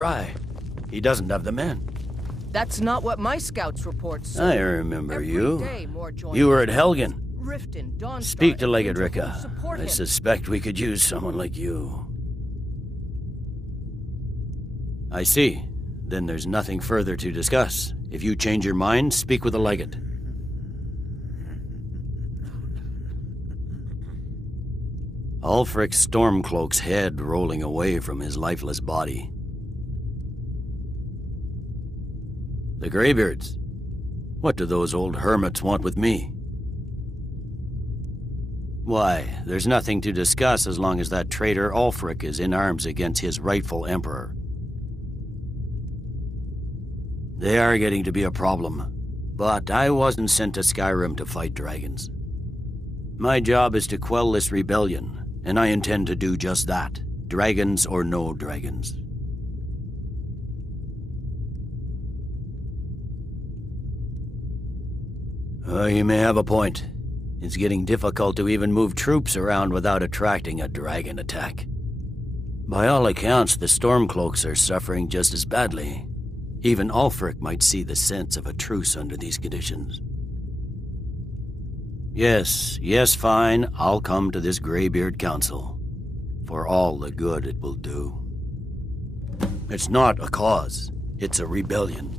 Right. He doesn't have the men. That's not what my scouts report, sir. I remember Every you. day more You were at Helgen. Riften, Dawnstar, Speak to and Legate Winterhold Ricka. support I him. suspect we could use someone like you. I see. Then there's nothing further to discuss. If you change your mind, speak with the Legate. Ulfric's Stormcloak's head rolling away from his lifeless body. The Greybeards. What do those old hermits want with me? Why, there's nothing to discuss as long as that traitor Ulfric is in arms against his rightful emperor. They are getting to be a problem, but I wasn't sent to Skyrim to fight dragons. My job is to quell this rebellion, and I intend to do just that, dragons or no dragons. You may have a point. It's getting difficult to even move troops around without attracting a dragon attack. By all accounts, the Stormcloaks are suffering just as badly. Even Ulfric might see the sense of a truce under these conditions. Yes, fine, I'll come to this Greybeard Council. For all the good it will do. It's not a cause, it's a rebellion.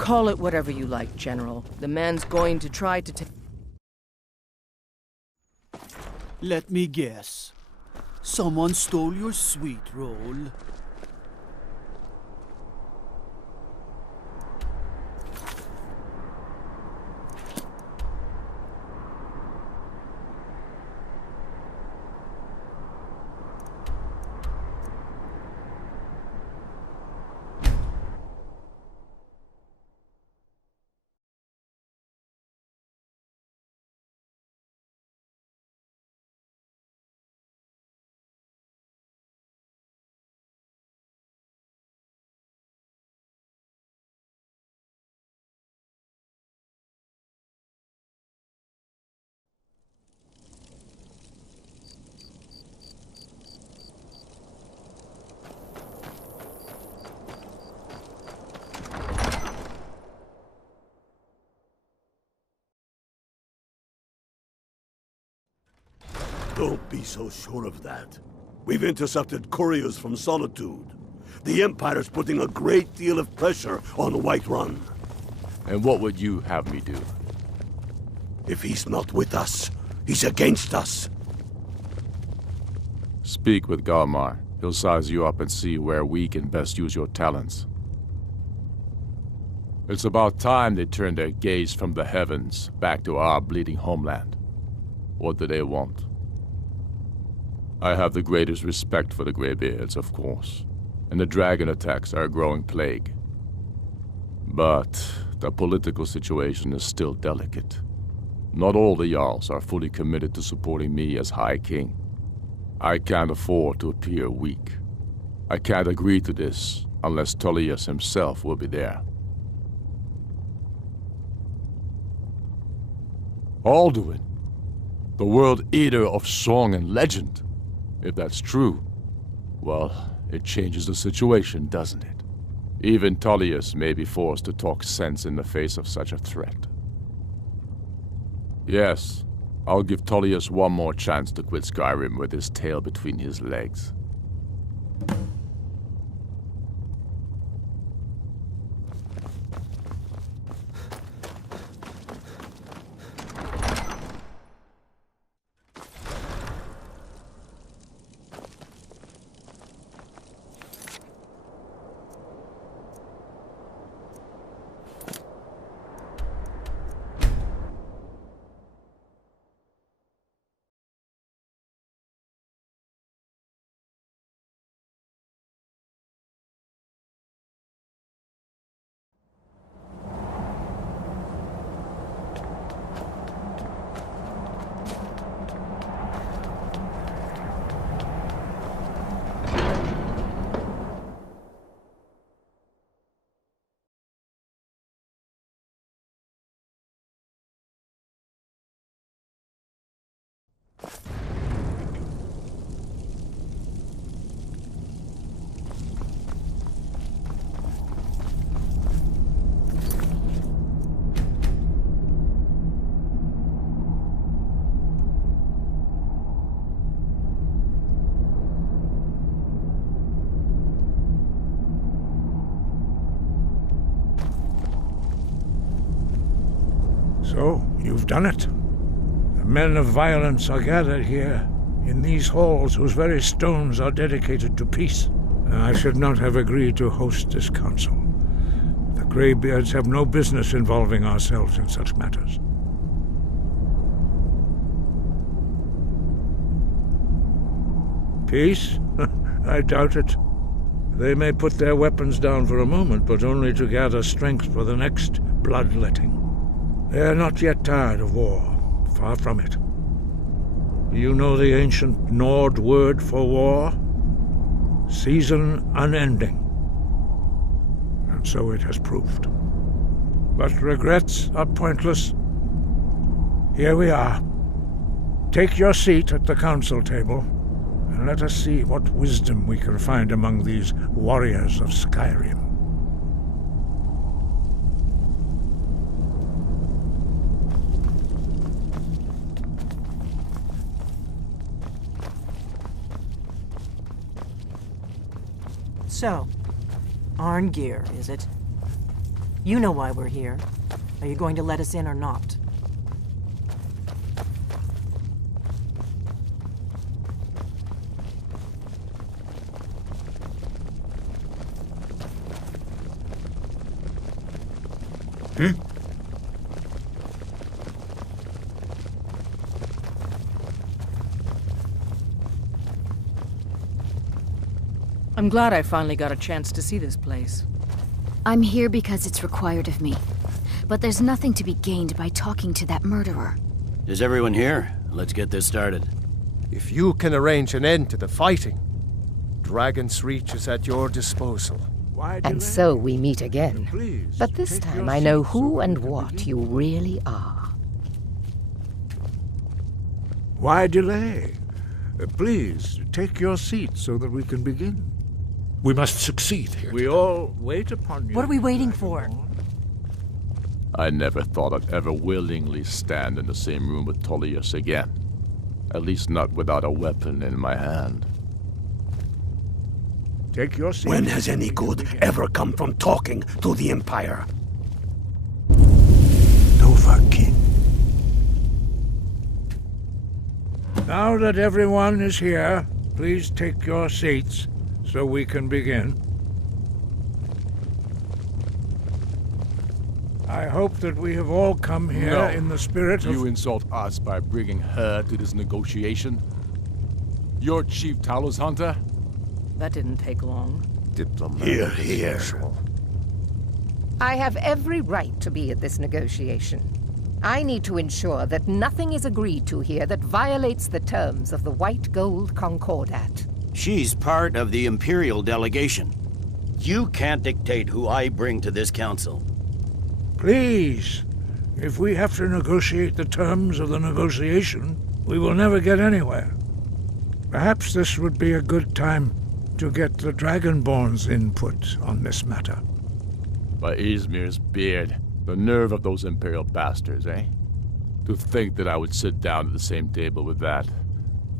Call it whatever you like, General. The man's going to try to Let me guess. Someone stole your sweet roll. Don't be so sure of that. We've intercepted couriers from Solitude. The Empire's putting a great deal of pressure on Whiterun. And what would you have me do? If he's not with us, he's against us. Speak with Galmar. He'll size you up and see where we can best use your talents. It's about time they turned their gaze from the heavens back to our bleeding homeland. What do they want? I have the greatest respect for the Greybeards, of course, and the dragon attacks are a growing plague. But the political situation is still delicate. Not all the Jarls are fully committed to supporting me as High King. I can't afford to appear weak. I can't agree to this unless Tullius himself will be there. Alduin, the World Eater of song and legend. If that's true, well, it changes the situation, doesn't it? Even Tullius may be forced to talk sense in the face of such a threat. Yes, I'll give Tullius one more chance to quit Skyrim with his tail between his legs. So, you've done it. The men of violence are gathered here, in these halls whose very stones are dedicated to peace. I should not have agreed to host this council. The Greybeards have no business involving ourselves in such matters. Peace? I doubt it. They may put their weapons down for a moment, but only to gather strength for the next bloodletting. They are not yet tired of war. Far from it. You know the ancient Nord word for war? Season unending. And so it has proved. But regrets are pointless. Here we are. Take your seat at the council table, and let us see what wisdom we can find among these warriors of Skyrim. So, Arngeir, is it? You know why we're here. Are you going to let us in or not? I'm glad I finally got a chance to see this place. I'm here because it's required of me. But there's nothing to be gained by talking to that murderer. Is everyone here? Let's get this started. If you can arrange an end to the fighting, Dragon's Reach is at your disposal. And so we meet again. But this time I know who and what you really are. Why delay? Please, take your seat so that we can begin. We must succeed here. We all wait upon you. What are we waiting for? I never thought I'd ever willingly stand in the same room with Tullius again. At least not without a weapon in my hand. Take your seat. When has any good ever come from talking to the Empire? Novakin. Now that everyone is here, please take your seats so we can begin. I hope that we have all come here in the spirit of... You insult us by bringing her to this negotiation? You're Chief Talos Hunter? That didn't take long. Here, here. I have every right to be at this negotiation. I need to ensure that nothing is agreed to here that violates the terms of the White Gold Concordat. She's part of the Imperial delegation. You can't dictate who I bring to this council. Please, if we have to negotiate the terms of the negotiation, we will never get anywhere. Perhaps this would be a good time to get the Dragonborn's input on this matter. By Izmir's beard, the nerve of those Imperial bastards, eh? To think that I would sit down at the same table with that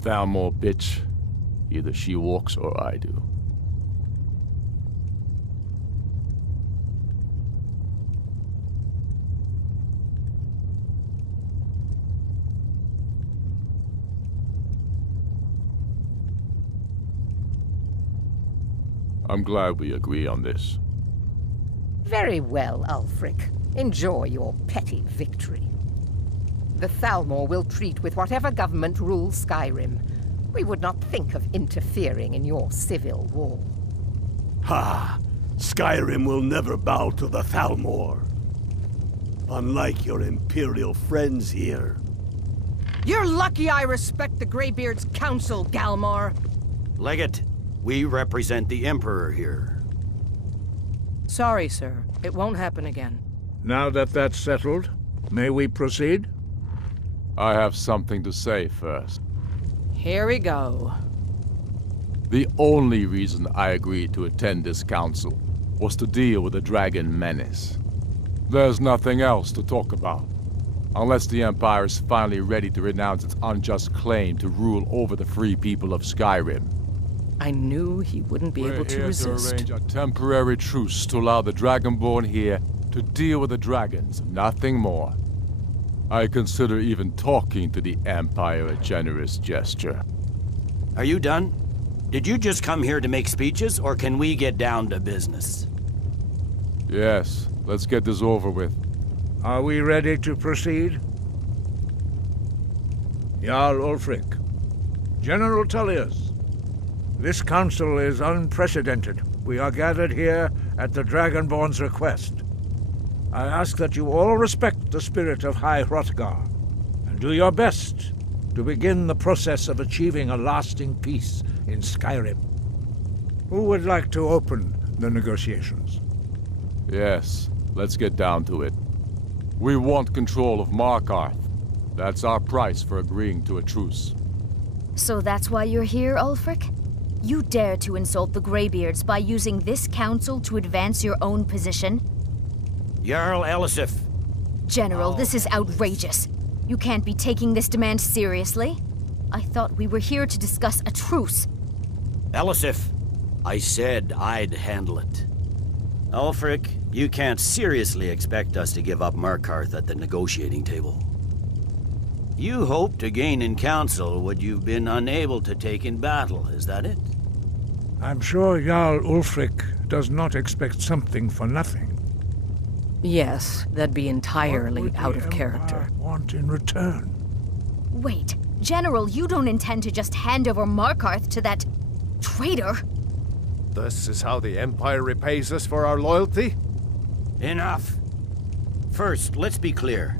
Thalmor bitch. Either she walks or I do. I'm glad we agree on this. Very well, Ulfric. Enjoy your petty victory. The Thalmor will treat with whatever government rules Skyrim. We would not think of interfering in your civil war. Ha! Skyrim will never bow to the Thalmor. Unlike your Imperial friends here. You're lucky I respect the Greybeard's counsel, Galmar. Legate, we represent the Emperor here. Sorry, sir. It won't happen again. Now that that's settled, may we proceed? I have something to say first. Here we go. The only reason I agreed to attend this council was to deal with the dragon menace. There's nothing else to talk about. Unless the Empire is finally ready to renounce its unjust claim to rule over the free people of Skyrim. I knew he wouldn't be able to resist. We're here to arrange a temporary truce to allow the Dragonborn here to deal with the dragons, nothing more. I consider even talking to the Empire a generous gesture. Are you done? Did you just come here to make speeches, or can we get down to business? Yes, let's get this over with. Are we ready to proceed? Jarl Ulfric, General Tullius, this council is unprecedented. We are gathered here at the Dragonborn's request. I ask that you all respect the spirit of High Hrothgar, and do your best to begin the process of achieving a lasting peace in Skyrim. Who would like to open the negotiations? Yes, let's get down to it. We want control of Markarth. That's our price for agreeing to a truce. So that's why you're here, Ulfric? You dare to insult the Greybeards by using this council to advance your own position? Jarl Elisif. General, this is outrageous. You can't be taking this demand seriously. I thought we were here to discuss a truce. Elisif, I said I'd handle it. Ulfric, you can't seriously expect us to give up Markarth at the negotiating table. You hope to gain in council what you've been unable to take in battle, is that it? I'm sure Jarl Ulfric does not expect something for nothing. Yes, that'd be entirely out of character. What want in return? Wait, General, you don't intend to just hand over Markarth to that traitor? This is how the Empire repays us for our loyalty? Enough. First, let's be clear.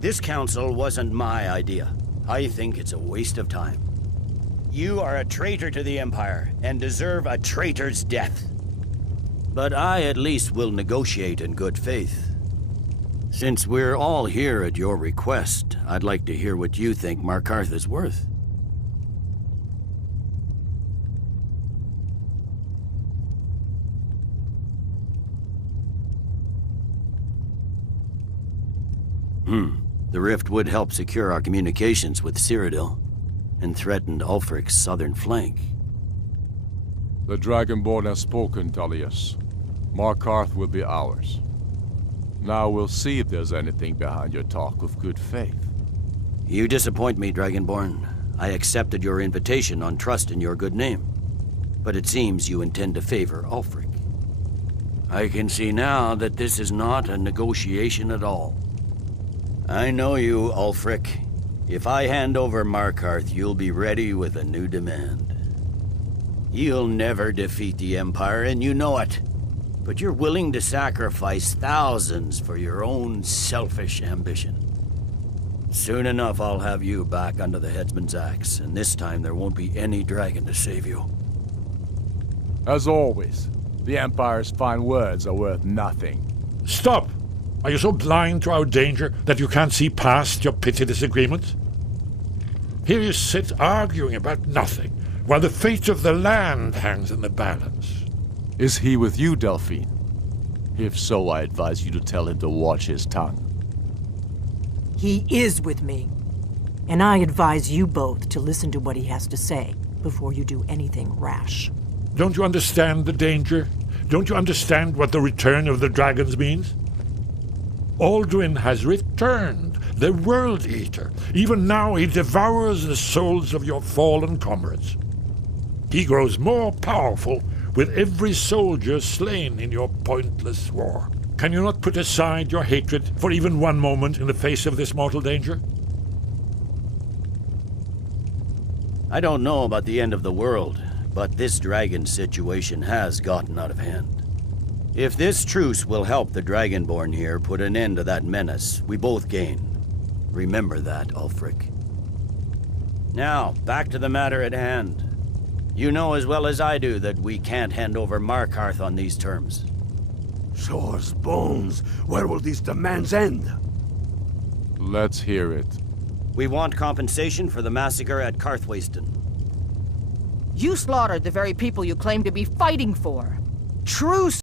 This council wasn't my idea. I think it's a waste of time. You are a traitor to the Empire and deserve a traitor's death. But I at least will negotiate in good faith. Since we're all here at your request, I'd like to hear what you think Markarth is worth. The rift would help secure our communications with Cyrodiil, and threatened Ulfric's southern flank. The Dragonborn has spoken, Tullius. Markarth will be ours. Now we'll see if there's anything behind your talk of good faith. You disappoint me, Dragonborn. I accepted your invitation on trust in your good name. But it seems you intend to favor Ulfric. I can see now that this is not a negotiation at all. I know you, Ulfric. If I hand over Markarth, you'll be ready with a new demand. You'll never defeat the Empire, and you know it. But you're willing to sacrifice thousands for your own selfish ambition. Soon enough, I'll have you back under the headsman's axe, and this time there won't be any dragon to save you. As always, the Empire's fine words are worth nothing. Stop! Are you so blind to our danger that you can't see past your petty disagreements? Here you sit arguing about nothing, while the fate of the land hangs in the balance. Is he with you, Delphine? If so, I advise you to tell him to watch his tongue. He is with me. And I advise you both to listen to what he has to say before you do anything rash. Don't you understand the danger? Don't you understand what the return of the dragons means? Alduin has returned, the World Eater. Even now he devours the souls of your fallen comrades. He grows more powerful with every soldier slain in your pointless war. Can you not put aside your hatred for even one moment in the face of this mortal danger? I don't know about the end of the world, but this dragon situation has gotten out of hand. If this truce will help the Dragonborn here put an end to that menace, we both gain. Remember that, Ulfric. Now, back to the matter at hand. You know as well as I do that we can't hand over Markarth on these terms. Shores, bones, where will these demands end? Let's hear it. We want compensation for the massacre at Karthwasten. You slaughtered the very people you claim to be fighting for. Truce